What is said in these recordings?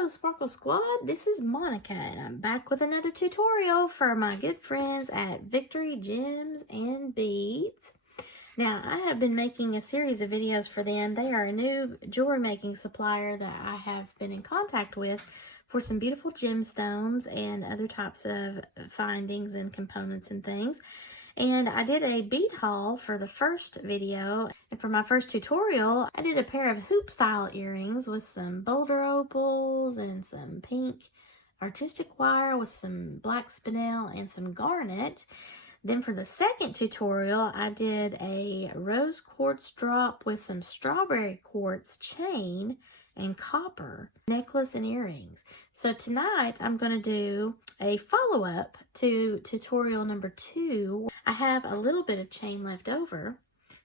Hello Sparkle Squad, this is Monica and I'm back with another tutorial for my good friends at Victory Gems and Beads. Now I have been making a series of videos for them. They are a new jewelry making supplier that I have been in contact with for some beautiful gemstones and other types of findings and components and things. And I did a bead haul for the first video, and for my first tutorial I did a pair of hoop style earrings with some boulder opals and some pink artistic wire with some black spinel and some garnet. Then for the second tutorial I did a rose quartz drop with some strawberry quartz chain and copper necklace and earrings. So tonight I'm going to do a follow-up to tutorial number 2. I have a little bit of chain left over,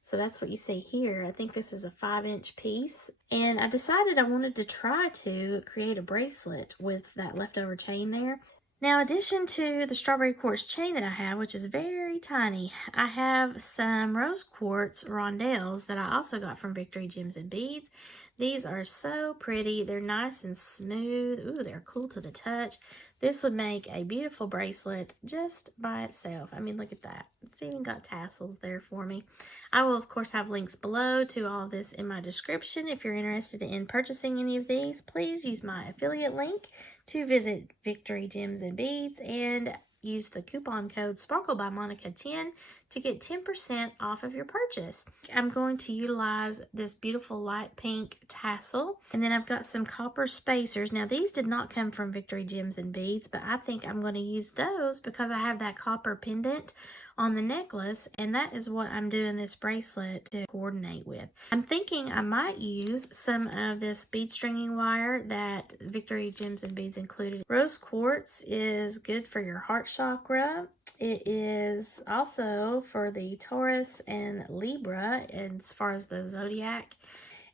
so that's what you see here. I think this is a 5-inch piece, and I decided I wanted to try to create a bracelet with that leftover chain there. Now, in addition to the strawberry quartz chain that I have, which is very tiny, I have some rose quartz rondelles that I also got from Victory Gems and Beads. These are so pretty. They're nice and smooth. Ooh, they're cool to the touch. This would make a beautiful bracelet just by itself. I mean, look at that. It's even got tassels there for me. I will, of course, have links below to all of this in my description. If you're interested in purchasing any of these, please use my affiliate link to visit Victory Gems and Beads and use the coupon code SPARKLEBYMONICA10 to get 10% off of your purchase. I'm going to utilize this beautiful light pink tassel, and then I've got some copper spacers. Now these did not come from Victory Gems and Beads, but I think I'm going to use those because I have that copper pendant on the necklace, and that is what I'm doing this bracelet to coordinate with. I'm thinking I might use some of this bead stringing wire that Victory Gems and Beads included. Rose quartz is good for your heart chakra. It is also for the Taurus and Libra as far as the zodiac.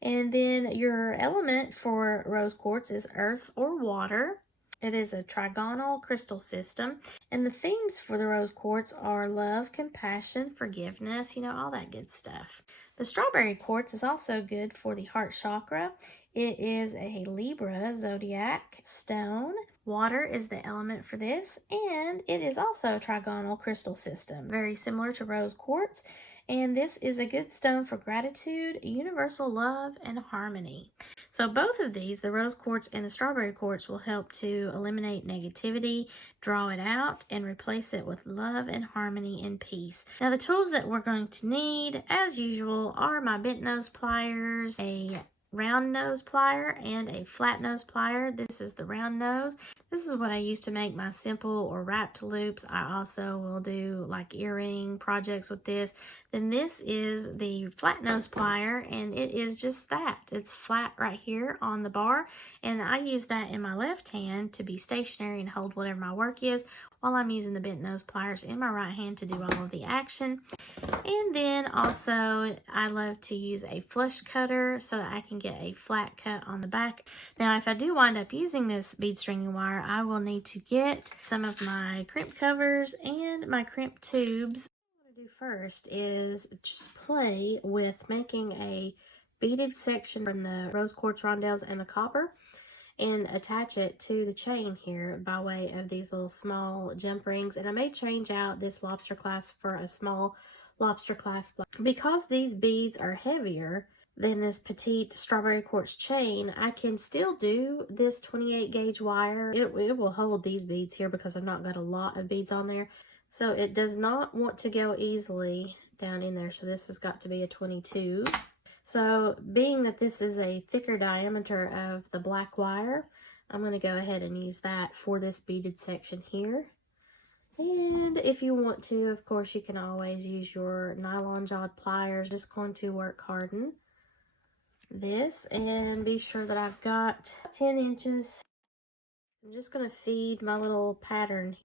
And then your element for rose quartz is earth or water. It is a trigonal crystal system, and the themes for the rose quartz are love, compassion, forgiveness, you know, all that good stuff. The strawberry quartz is also good for the heart chakra. It is a Libra zodiac stone. Water is the element for this, and it is also a trigonal crystal system, very similar to rose quartz. And this is a good stone for gratitude, universal love, and harmony. So both of these, the rose quartz and the strawberry quartz, will help to eliminate negativity, draw it out, and replace it with love and harmony and peace. Now the tools that we're going to need, as usual, are my bent nose pliers, a round nose plier, and a flat nose plier. This is the round nose. This is what I use to make my simple or wrapped loops. I also will do like earring projects with this. Then this is the flat nose plier, and it is just that. It's flat right here on the bar, and I use that in my left hand to be stationary and hold whatever my work is, while I'm using the bent nose pliers in my right hand to do all of the action. And then also I love to use a flush cutter so that I can get a flat cut on the back. Now if I do wind up using this bead stringing wire, I will need to get some of my crimp covers and my crimp tubes. What I'm going to do first is just play with making a beaded section from the rose quartz rondelles and the copper, and attach it to the chain here by way of these little small jump rings. And I may change out this lobster clasp for a small lobster clasp. Because these beads are heavier than this petite strawberry quartz chain, I can still do this 28 gauge wire. It will hold these beads here because I've not got a lot of beads on there. So it does not want to go easily down in there. So this has got to be a 22. So being that this is a thicker diameter of the black wire, I'm going to go ahead and use that for this beaded section here. And if you want to, of course, you can always use your nylon jawed pliers. Just going to work harden this and be sure that I've got 10 inches. I'm just going to feed my little pattern.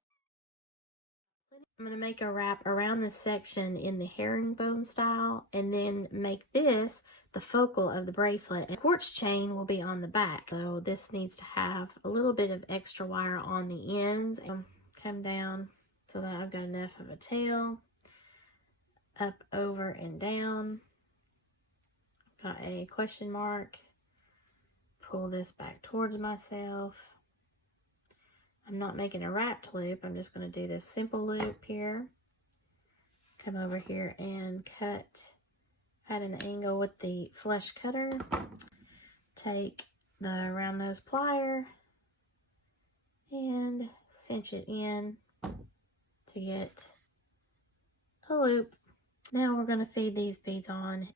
I'm going to make a wrap around this section in the herringbone style, and then make this the focal of the bracelet. And quartz chain will be on the back, so this needs to have a little bit of extra wire on the ends. And come down so that I've got enough of a tail, up, over, and down. Got a question mark, pull this back towards myself. I'm not making a wrapped loop. I'm just going to do this simple loop here. Come over here and cut at an angle with the flush cutter. Take the round nose plier and cinch it in to get a loop. Now we're going to feed these beads on.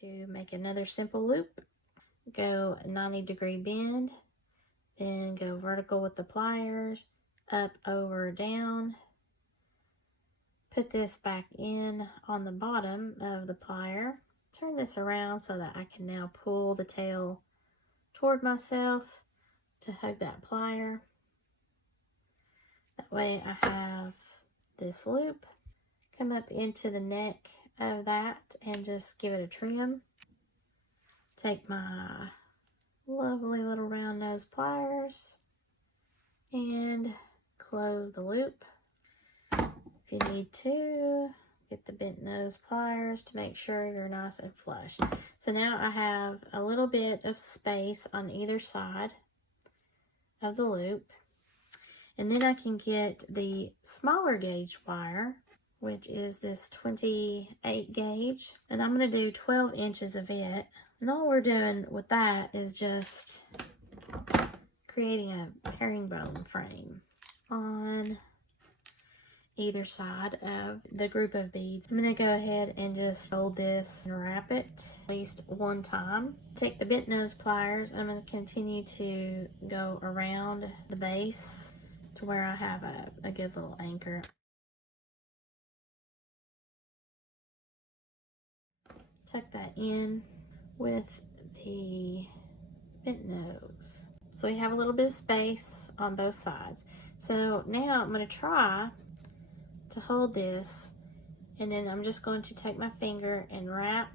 I'm going to make another simple loop. Go 90-degree bend, then go vertical with the pliers, up, over, down. Put this back in on the bottom of the plier. Turn this around so that I can now pull the tail toward myself to hug that plier. That way I have this loop. Come up into the neck of that and just give it a trim. Take my lovely little round nose pliers and close the loop. If you need to, get the bent nose pliers to make sure you're nice and flush. So now I have a little bit of space on either side of the loop. And then I can get the smaller gauge wire, which is this 28 gauge. And I'm going to do 12 inches of it. And all we're doing with that is just creating a herringbone frame on either side of the group of beads. I'm going to go ahead and just fold this and wrap it at least one time. Take the bent nose pliers. I'm going to continue to go around the base to where I have a good little anchor. Tuck that in with the bent nose. So we have a little bit of space on both sides. So now I'm going to try to hold this, and then I'm just going to take my finger and wrap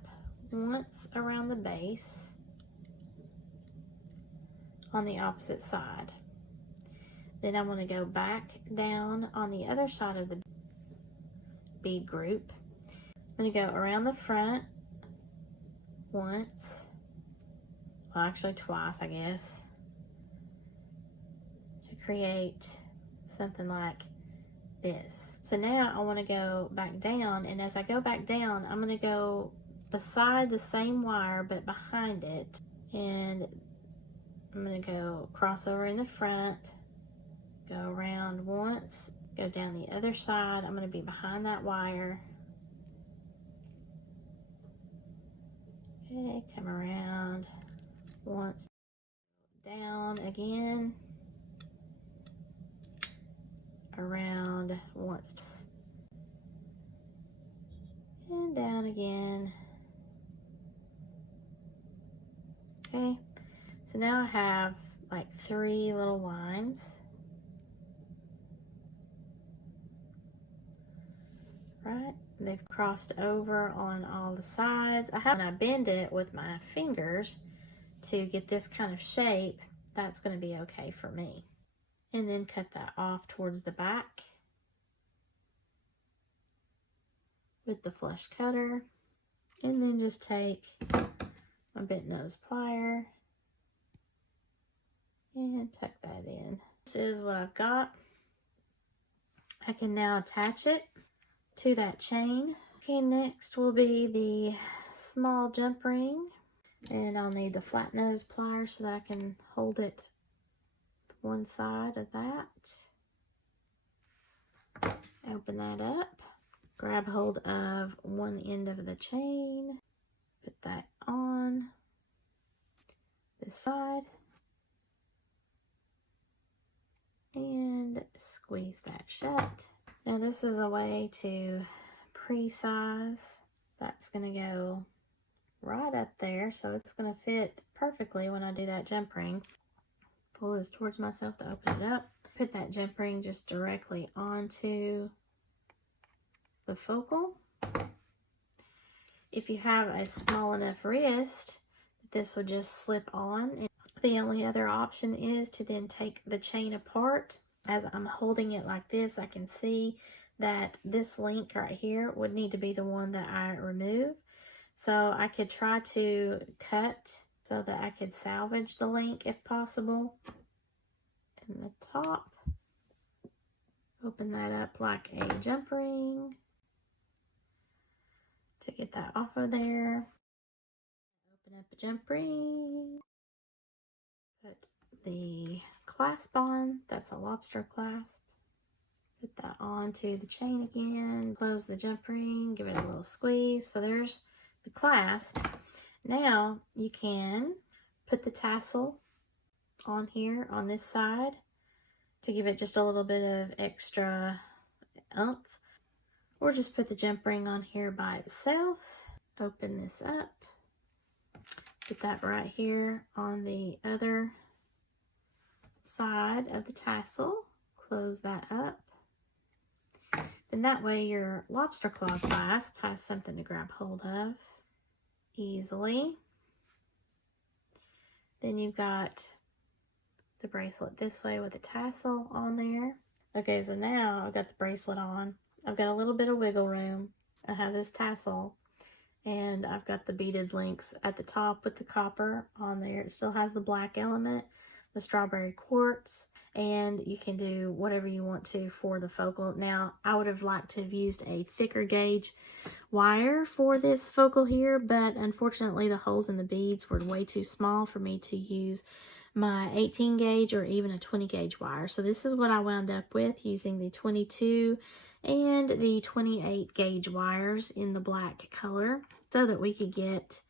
once around the base on the opposite side. Then I'm going to go back down on the other side of the bead group. I'm going to go around the front once, well actually twice I guess, to create something like this. So now I want to go back down, and as I go back down, I'm going to go beside the same wire but behind it, and I'm going to go cross over in the front, go around once, go down the other side. I'm going to be behind that wire. Okay, come around once, down again, around once, and down again. Okay, so now I have like 3 little lines. Right, they've crossed over on all the sides. When I bend it with my fingers to get this kind of shape, that's going to be okay for me. And then cut that off towards the back with the flush cutter. And then just take my bent nose plier and tuck that in. This is what I've got. I can now attach it to that chain. Okay, next will be the small jump ring, and I'll need the flat nose pliers so that I can hold it one side of that. Open that up, grab hold of one end of the chain, put that on this side, and squeeze that shut. Now this is a way to pre-size. That's going to go right up there, so it's going to fit perfectly when I do that jump ring. Pull this towards myself to open it up. Put that jump ring just directly onto the focal. If you have a small enough wrist, this will just slip on. And the only other option is to then take the chain apart. As I'm holding it like this, I can see that this link right here would need to be the one that I remove. So I could try to cut so that I could salvage the link if possible. In the top, open that up like a jump ring to get that off of there. Open up a jump ring. Put the clasp on. That's a lobster clasp. Put that onto the chain again. Close the jump ring. Give it a little squeeze. So there's the clasp. Now you can put the tassel on here on this side to give it just a little bit of extra oomph, or just put the jump ring on here by itself. Open this up, put that right here on the other side of the tassel, close that up. Then that way your lobster claw clasp has something to grab hold of easily. Then you've got the bracelet this way with the tassel on there. Okay, so now I've got the bracelet on. I've got a little bit of wiggle room. I have this tassel, and I've got the beaded links at the top with the copper on there. It still has the black element, the strawberry quartz, and you can do whatever you want to for the focal. Now, I would have liked to have used a thicker gauge wire for this focal here, but unfortunately the holes in the beads were way too small for me to use my 18 gauge or even a 20 gauge wire. So this is what I wound up with, using the 22 and the 28 gauge wires in the black color so that we could get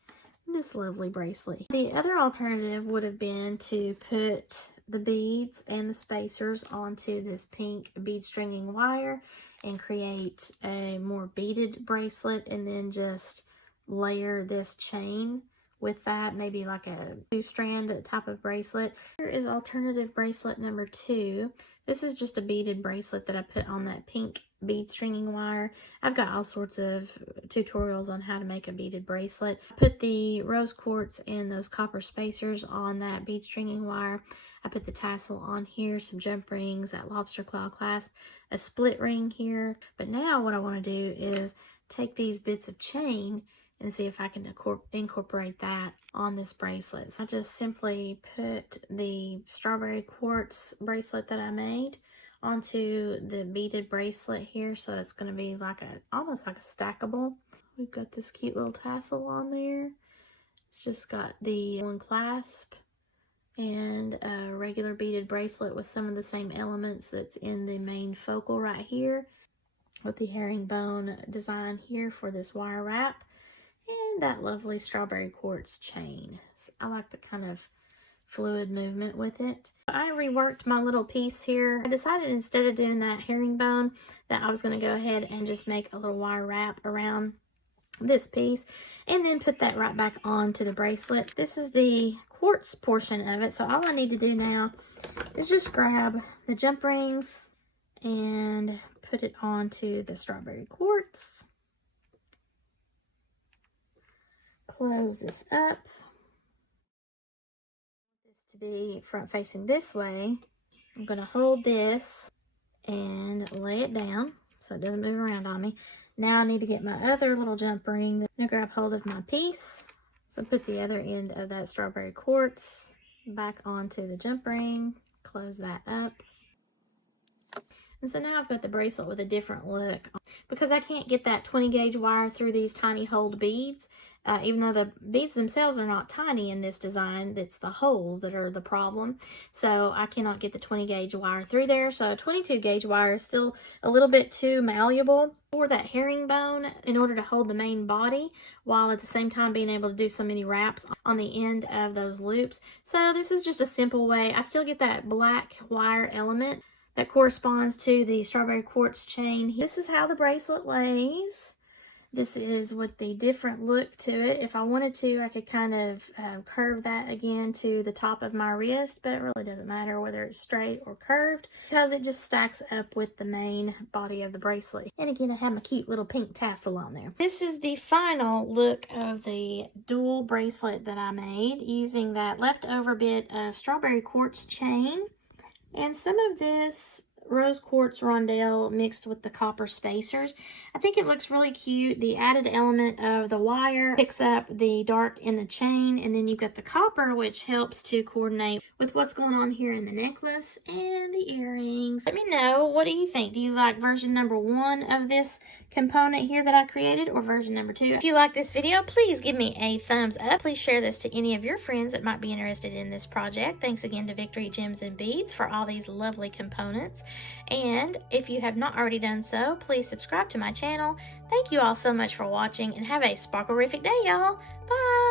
this lovely bracelet. The other alternative would have been to put the beads and the spacers onto this pink bead stringing wire and create a more beaded bracelet, and then just layer this chain with that, maybe like a 2-strand type of bracelet. Here is alternative bracelet number 2. This is just a beaded bracelet that I put on that pink bead stringing wire. I've got all sorts of tutorials on how to make a beaded bracelet. I put the rose quartz and those copper spacers on that bead stringing wire. I put the tassel on here, some jump rings, that lobster claw clasp, a split ring here. But now what I want to do is take these bits of chain and see if I can incorporate that on this bracelet. So I just simply put the strawberry quartz bracelet that I made onto the beaded bracelet here, so it's going to be like almost like a stackable. We've got this cute little tassel on there. It's just got the one clasp and a regular beaded bracelet with some of the same elements that's in the main focal right here, with the herringbone design here for this wire wrap, and that lovely strawberry quartz chain. I like the kind of fluid movement with it. I reworked my little piece here. I decided instead of doing that herringbone that I was going to go ahead and just make a little wire wrap around this piece and then put that right back onto the bracelet. This is the quartz portion of it, so all I need to do now is just grab the jump rings and put it onto the strawberry quartz. Close this up. This to be front facing this way. I'm going to hold this and lay it down so it doesn't move around on me. Now I need to get my other little jump ring. I'm going to grab hold of my piece. So put the other end of that strawberry quartz back onto the jump ring. Close that up. And so now I've got the bracelet with a different look. Because I can't get that 20 gauge wire through these tiny holed beads, even though the beads themselves are not tiny in this design, it's the holes that are the problem. So I cannot get the 20 gauge wire through there. So a 22 gauge wire is still a little bit too malleable for that herringbone in order to hold the main body, while at the same time being able to do so many wraps on the end of those loops. So this is just a simple way. I still get that black wire element that corresponds to the strawberry quartz chain. This is how the bracelet lays. This is with the different look to it. If I wanted to, I could kind of curve that again to the top of my wrist, but it really doesn't matter whether it's straight or curved because it just stacks up with the main body of the bracelet. And again, I have my cute little pink tassel on there. This is the final look of the dual bracelet that I made using that leftover bit of strawberry quartz chain. And some of this rose quartz rondelle mixed with the copper spacers. I think it looks really cute. The added element of the wire picks up the dark in the chain, and then you've got the copper, which helps to coordinate with what's going on here in the necklace and the earrings. Let me know, what do you think? Do you like version number 1 of this component here that I created, or version number 2? If you like this video, please give me a thumbs up. Please share this to any of your friends that might be interested in this project. Thanks again to Victory Gems and Beads for all these lovely components. And if you have not already done so, please subscribe to my channel. Thank you all so much for watching, and have a sparkle-rific day, y'all. Bye!